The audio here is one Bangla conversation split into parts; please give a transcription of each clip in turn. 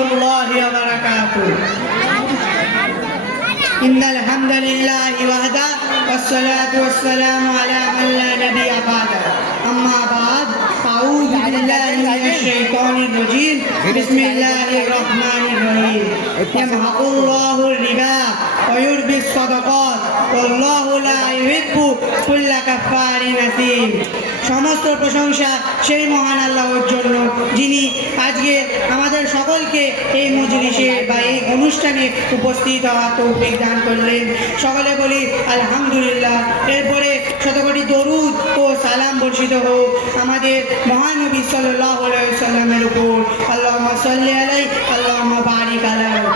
রহমাতুল্লাহি ওয়া বারাকাতুহু। ইন্নাল হামদালিল্লাহি ওয়াহদা ওয়াসসালাতু ওয়াসসালামু আলা মান লা নাবিয়্যা বা'দা। আম্মা বা'দ, আউযু বিল্লাহি মিনাশ শাইতানির রাজীম। বিসমিল্লাহির রহমানির রহিম। ইয়ামহাকুল্লাহুর রিবা ওয়া ইউরবিস সাদাকাত ওয়াল্লাহু লা ইউহিব্বু কুল্লা কাফফারিন আসীম। সমস্ত প্রশংসা সেই মহান আল্লাহর জন্য, যিনি আজকে আমাদের সকলকে এই মজলিসে বা এই অনুষ্ঠানে উপস্থিত হওয়ার তৌফিক দান করলেন। সকলে বলি আলহামদুলিল্লাহ। এরপরে শতকোটি দরুদ ও সালাম বর্ষিত হোক আমাদের মহানবী সাল্লাল্লাহু আলাইহি সাল্লামের উপর। আল্লাহুম্মা সাল্লি আলাইহি আল্লাহুম্মা বারিক আলাইহি।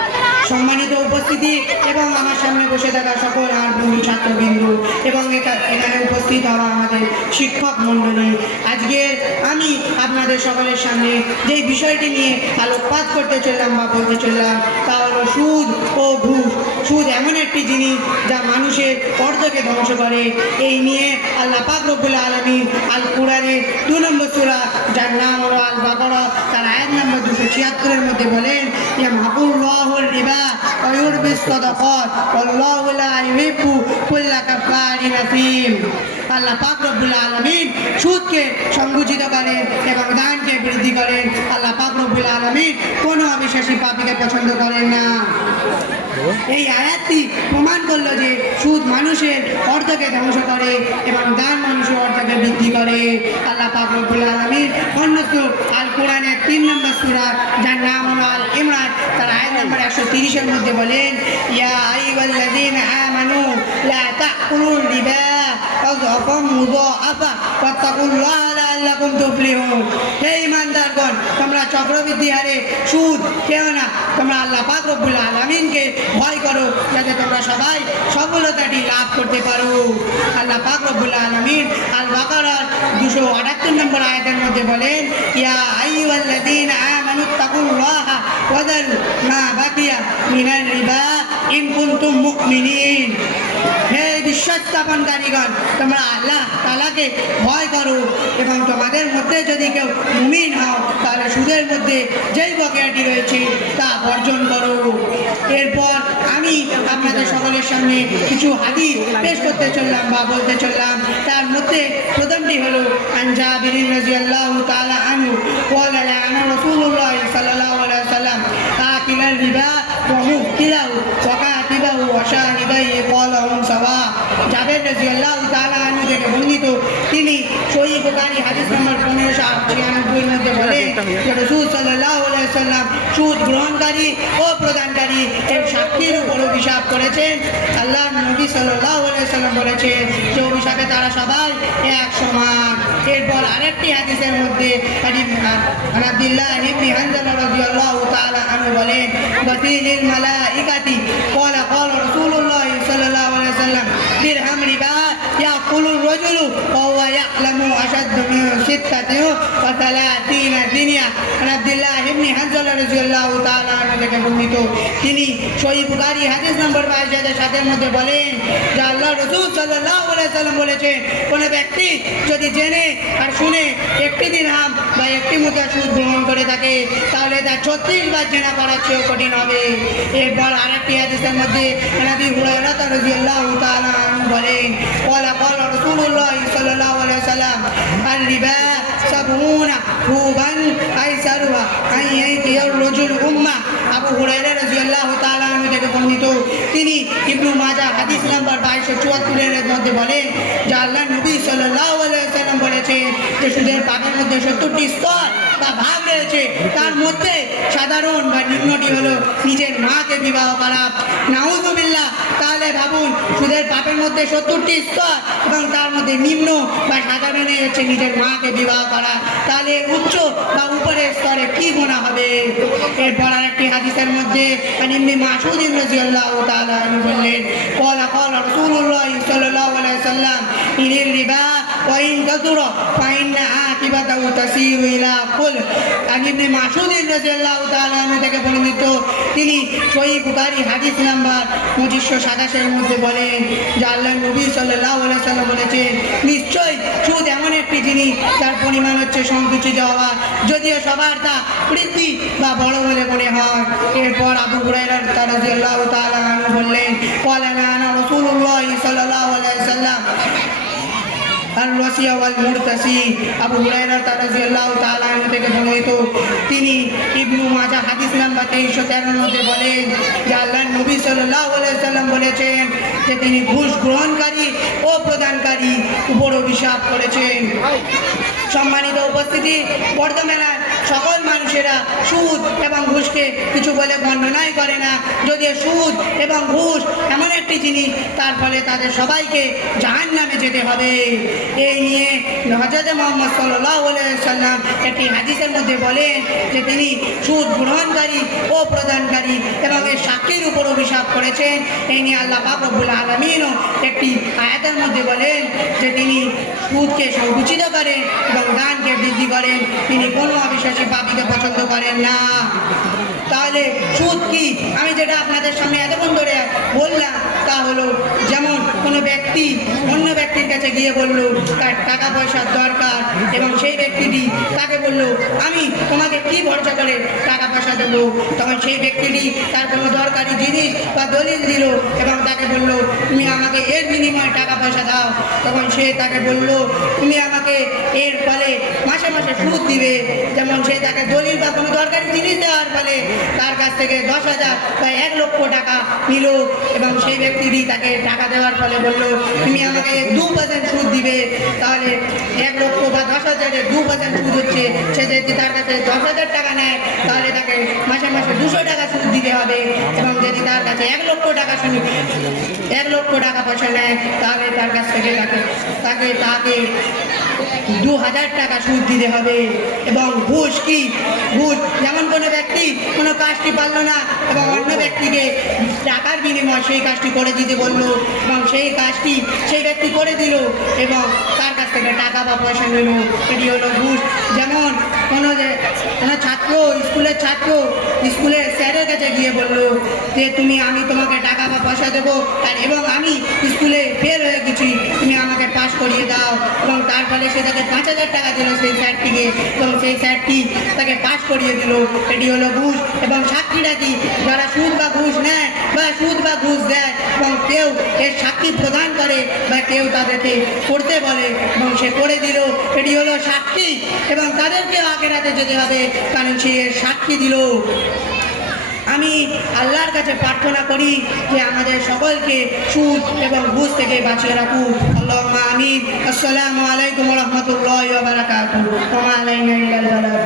সম্মানিত উপস্থিতি এবং আমার সামনে বসে থাকা সকল আর ছাত্রবৃন্দ এবং এখানে উপস্থিত হওয়া আমাদের শিক্ষক মণ্ডলী, আজকের আমি আপনাদের সকলের সামনে যেই বিষয়টি নিয়ে আলোকপাত করতে চললাম বা বলতে চললাম তা হলো সুদ ও ঘুষ। সুদ এমন একটি জিনিস যা মানুষের অর্থকে ধ্বংস করে। এই নিয়ে আল্লাহ পাক রব্বুল আলামিন আল কুরআনের 2 নম্বর সূরা, যার নাম হলো আল বাকারা, তার আয়াত নম্বর 276 মধ্যে বলেন, ইয়ামহাকুল্লাহুর রিবা ওয়া ইউরবিস সাদাকাত ওয়াল্লাহু লা ইউহিব্বু কুল্লা কাফফারিন আসীম। আল্লাহ পাক রব্বুল আলামিন সুদকে সংকুচিত করেন এবং দানকে বৃদ্ধি করেন। আল্লাহ পাক রব্বুল আলামিন কোনো অবিশ্বাসী পাপীকে পছন্দ করেন না। এই আয়াতটি প্রমাণ করলো যে সুদ মানুষের অর্থকে ধ্বংস করে এবং দান মানুষের অর্থকে বৃদ্ধি করে। আল্লাহ পাক রব্বুল আলামিন অন্যত্র আল কোরআনের 3 নম্বর সূরা, যার নাম হলো আল ইমরান, তার আয়াত নম্বর 130 মধ্যে বলেন, ইয়া আইয়ুহাল্লাযীনা আমানু লা তাকুলুর রিবা আযআফাম মুযাআফা ওয়াত্তাকুল্লাহা লাআল্লাকুম তুফলিহুন। হে ঈমানদারগণ, তোমরা চক্রবৃদ্ধি হারে সুদ খেও না। তোমরা আল্লাহ পাক রব্বুল আলামিনকে ভয় করো, যাতে তোমরা সবাই সফলতাটি লাভ করতে পারো। আল্লাহ পাক রব্বুল আলামিন আল বাকারার 278 নম্বর আয়াতের মধ্যে বলেন, ইয়া আইয়ুহাল্লাযীনা আমানুত্তাকুল্লাহা ওয়া যারু মা বাকিয়া মিনার রিবা ইন কুনতুম মুমিনিন। হে বিশ্বাস স্থাপনকারীগণ, তোমরা আল্লাহ তাআলাকে ভয় করো এবং তোমাদের মধ্যে যদি কেউ মুমিন হও তাহলে সুদের মধ্যে যেই বকেয়াটি রয়েছে তা বর্জন করো। এরপর আমি আপনাদের সকলের সামনে কিছু হাদিস পেশ করতে চললাম বা বলতে চললাম। তার মধ্যে প্রথমটি হলো আন জাবির রাদিয়াল্লাহু তাআলা আনহু ক্বালা লা'আনা রাসূলুল্লাহ সাল্লাল্লাহু আলাইহি ওয়াসাল্লাম আকিলার রিবা ওয়া মুকিলাহু ওয়া কাতিবাহু ওয়া শাহিদাইহি ক্বালাহুম সাওয়া। জাবির রাদিয়াল্লাহু তাআলা আনহু থেকে বর্ণিত, তিনি সহিহ বুখারী হাদিস নম্বর 1596 মধ্যে বলেন যে রাসূল সাল্লাল্লাহু আলাইহি ওয়াসাল্লাম সুদ গ্রহণকারী ও প্রদানকারী এর সাক্ষীর উপর অভিশাপ করেছেন। আল্লাহর নবী সাল্লাল্লাহু আলাইহি ওয়াসাল্লাম বলেছেন যে অভিশাপে তারা সবাই এক সমান। এরপর আরেকটি হাদিসের মধ্যে আব্দুল্লাহ ইবনে হানজালা রাদিয়াল্লাহু তাআলা আনহু বলেন, বাতিলিল মালাইকাতি ক্বালা ক্বালা রাসূলুল্লাহ সাল্লাল্লাহু আলাইহি ওয়াসাল্লাম দিরহাম রিবা ইয়াকুলুর রাজুলু ওয়া হুয়া ইয়ালামু আশাদ্দু মিন সিত্তাতি ওয়া সালাতিনা দিনিয়া। আব্দুল্লাহ ইবনে হানজালা রাদিয়াল্লাহু তাআলা আনহু থেকে বর্ণিত, তিনি সহিহ বুখারী হাদিস নম্বর 22007 এর মধ্যে বলেন যে আল্লাহর রাসূল সাল্লাল্লাহু আলাইহি ওয়াসাল্লাম বলেছেন, কোন ব্যক্তি যদি জেনে আর শুনে একটি দিরহাম বা একটি মুদ্রা সুদ গ্রহণ করে থাকে তাহলে তা 36 বার জেনা করার চেয়েও কঠিন হবে। এরপর আরেকটি হাদিসের মধ্যে নবী হুরায়রা রাদিয়াল্লাহু তাআলা আনহু বলেন, ক্বালা ক্বালা রাসূলুল্লাহ সাল্লাল্লাহু আলাইহি ওয়াসাল্লাম আল রিবা সাবউনা হুবান আইসারুহা আন ইয়াতিয়ার রাজুল উম্মাহ। আবু হুরায়রা রাদিয়াল্লাহু তাআলা আনহু থেকে বর্ণিত, তিনি ইবনে মাজাহ হাদিস নাম্বার 2274 এর মধ্যে বলেন যে আল্লাহর নবী সাল্লাল্লাহু আলাইহি ওয়াসাল্লাম বলেছেন যে সুদের পাপের মধ্যে 70টি স্তর বা ভাগ রয়েছে। তার মধ্যে সাধারণ বা নিম্নটি হলো নিজের মাকে বিবাহ করা। নাউযুবিল্লাহ। তাহলে ভাবুন, সুদের পাপের মধ্যে 70টি স্তর এবং তার মধ্যে নিম্ন বা সাধারণে হচ্ছে নিজের মাকে বিবাহ করা। তাহলে উচ্চ বা উপরের স্তরে কি গুনাহ হবে? এরপর আরেকটি হাদিসের মধ্যে ইবনে মাসউদ রাদিয়াল্লাহু তাআলা আনহু বললেন, ক্বালা ক্বালা রাসূলুল্লাহ সাল্লাল্লাহু আলাইহি ওয়াসাল্লাম ইনিল রিবা ওয়া ইন কাসুরা ফা ইন্না আকিবাতা রাহমাতাহু তাসিরু ইলা কুল। আন ইবনে মাসউদ রাদিয়াল্লাহু তাআলা আনহু থেকে বর্ণিত, তিনি সহিহ বুখারী হাদিস নাম্বার 2587 এর মধ্যে বলেন যে আল্লাহর নবী সাল্লাল্লাহু আলাইহি ওয়াসাল্লাম বলেছেন, নিশ্চয়ই সুদ এমন একটি জিনিস যার পরিমাণ হচ্ছে সংকুচিত হওয়া, যদিও সবার তা বৃদ্ধি বা বড় বলে মনে হয়। এরপর আবু হুরায়রা রাদিয়াল্লাহু তাআলা আনহু বললেন, ক্বালা আনা রাসূলুল্লাহ সাল্লাল্লাহু আলাইহি ওয়াসাল্লাম আর-রাসিয়া ওয়াল মুরতাসি। আবু হুরায়রা রাদিয়াল্লাহু তাআলা আনহু থেকে বর্ণিত, তিনি ইবনু মাজাহ হাদিস নাম্বার 2313 এর মধ্যে বলেন যে আল্লাহর নবী সাল্লাল্লাহু আলাইহি ওয়াসাল্লাম বলেছেন যে তিনি ঘুষ গ্রহণকারী ও প্রদানকারী উপর অভিশাপ করেছেন। সম্মানিত উপস্থিতি, বর্তমানের সকল মানুষেরা সুদ এবং ঘুষকে কিছু বলে বর্ণনাই করে না, যদিও সুদ এবং ঘুষ এমন একটি জিনিস তার ফলে তাদের সবাইকে জাহান্নামে যেতে হবে। এই নিয়ে হযরত মুহাম্মদ সাল্লাল্লাহু আলাইহি ওয়াসাল্লাম একটি হাদিসের মধ্যে বলেন যে তিনি সুদ গ্রহণকারী ও প্রদানকারী এবং এর সাক্ষীর উপর অভিশাপ করেছেন। এই নিয়ে আল্লাহ পাক রব্বুল আলামিনও একটি আয়াতের মধ্যে বলেন যে তিনি সুদকে সংকুচিত করেন এবং দানকে বৃদ্ধি করেন, তিনি কোনো অবিশ্বাসী পাপীকে পছন্দ করেন না। তাহলে সুদ কি? আমি যেটা আপনাদের সামনে এতক্ষণ ধরে বললাম তা হলো, যেমন কোনো ব্যক্তি অন্য ব্যক্তির কাছে গিয়ে বলল তার টাকা পয়সার দরকার এবং সেই ব্যক্তিটি তাকে বলল আমি তোমাকে কি ভরসা করে টাকা পয়সা দেবো, তখন সেই ব্যক্তিটি তার কোনো দরকারি জিনিস বা দলিল দিল এবং তাকে বলল তুমি আমাকে এর বিনিময়ে টাকা পয়সা দাও। তখন সে তাকে বলল তুমি আমাকে এর ফলে মাসে মাসে সুদ দিবে। যেমন সে তাকে দলিল বা কোনো দরকারি জিনিস দেওয়ার ফলে তার কাছ থেকে 10,000 বা 1 লক্ষ টাকা নিল এবং সেই ব্যক্তিটি তাকে টাকা দেওয়ার ফলে বলল তুমি আমাকে 2% সুদ দিবে। তাহলে 1 লক্ষ বা 10,000 2% সুদ হচ্ছে, সে যদি তার কাছে 10,000 টাকা নেয় তাহলে তাকে মাসে মাসে 200 টাকা সুদ দিতে হবে এবং যদি তার কাছে 1 লক্ষ টাকা 1 লক্ষ টাকা পয়সা নেয় তাহলে তার কাছ থেকে তাকে 2,000 টাকা সুদ দিতে হবে। এবং ঘুষ কি? ঘুষ যেমন কোনো ব্যক্তি কোনো কাজটি পারল না এবং অন্য ব্যক্তিকে টাকার বিনিময়ে সেই কাজটি করে দিতে বলল এবং সেই কাজটি সেই ব্যক্তি করে দিল এবং তার কাছ থেকে টাকা বা পয়সা নিল, এটি হলো ঘুষ। যেমন কোনো ছাত্র স্কুলের স্যারের কাছে গিয়ে বলল যে আমি তোমাকে টাকা বা পয়সা দেবো এবং আমি স্কুলে ফেল হয়ে গেছি, তুমি আমাকে পাস করিয়ে দাও এবং তার ফলে সে তাকে 5,000 টাকা দিল সেই স্যারটিকে এবং সেই স্যারটি তাকে পাস করিয়ে দিল, এটি হলো ঘুষ। এবং সাক্ষীরা কি? যারা সুদ বা ঘুষ নেয় বা সুদ বা ঘুষ দেয় এবং কেউ এর সাক্ষী প্রদান করে বা কেউ তাদেরকে করতে বলে এবং সে করে দিল, এটি হলো সাক্ষী এবং তাদেরকে আখিরাতে যেতে হবে কারণ সে এর সাক্ষী দিল। আমি আল্লাহর কাছে প্রার্থনা করি যে আমাদের সকলকে সুদ এবং ঘুষ থেকে বাঁচিয়ে রাখুন। আল্লাহুম্মা আমিন। আসসালামু আলাইকুম ওয়া রাহমাতুল্লাহি ওয়া বারাকাতুহু। ওয়া আলাইনা ইল্লাল বালাগ।